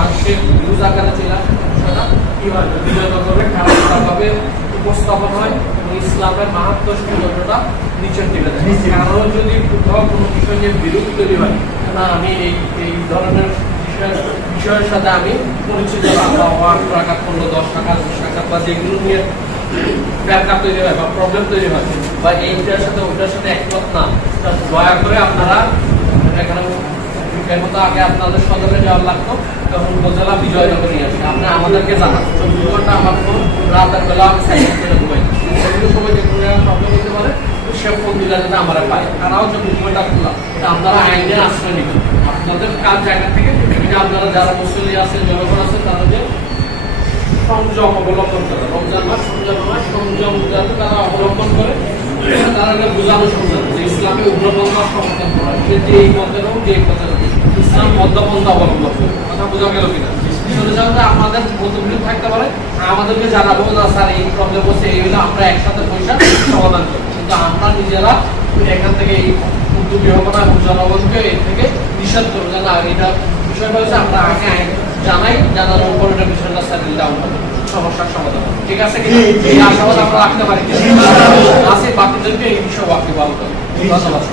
আর সে news আকারে চলে আসে বিষয়টা কি হয় বিজয়নগরে খারাপভাবে উপস্থাপন হয় এবং ইসলামের মাহাত্ম্য সৌন্দর্যটা নিচের দিকে যায়। কারণ যদি কোথাও কোনো বিষয় নিয়ে বিরোধ তৈরি হয় না, আমি এই ধরনের বিষয়ের সাথে আমি পরিচিত না, বা 8 টাকা 15 10 টাকা 20 টাকা বা যেগুলো নিয়ে ব্যাকআপ তৈরি হয় বা প্রবলেম তৈরি হয় বা এইটার সাথে ওইটার সাথে একমত না, দয়া করে আপনারা এখানে মতো আগে আপনাদের সদরে যাওয়ার লাগতো, তখন উপজেলা বিজয়নগর নিয়ে আসে আপনি আমাদেরকে জানান 24 ঘন্টা আমার ফোন রাতের বেলা আমি সাইকেল করে ঘুমাই, সেগুলো সময় যে কোনো প্রবলেম হতে পারে সে ফোন দিলে যাতে আমরা পাই, তারাও 24 ঘন্টা খোলা। এটা আপনারা আইনের আশ্রয় নিবেন আপনাদের কাজ জায়গা থেকে। এটা আপনারা যারা মুসল্লি আছে জনগণ আছে তাদের সংযম অবলম্বন করে, রমজান মাস সংযম যাতে তারা অবলম্বন করে, তারা বোঝানো সংযম যে ইসলামে উগ্রপন্থা সমর্থন করা, যে এই মতেরও যে পথের ইসলাম মধ্যপন্থা অবলম্বন করে। কথা বোঝা গেল কিনা? আমাদের মতবিরোধ থাকতে পারে, আমাদেরকে জানাবো না স্যার এই প্রবলেম হচ্ছে, এই হলে আমরা একসাথে পয়সা সমাধান করবো, কিন্তু আমরা নিজেরা এখান থেকে এই উদ্যোগী হবো না এবং জনগণকে এর থেকে নিষেধ করবো না। এটা বিষয়টা হচ্ছে আমরা আগে জানাই, জানানোর উপর এটা বিষয়টা সেটেল ডাউন হবে, সমস্যার সমাধান। ঠিক আছে কি? এই আশাবাদ আমরা রাখতে পারি, আছে বাকিদেরকে এই বিষয়ে বাকি বলতে। ধন্যবাদ।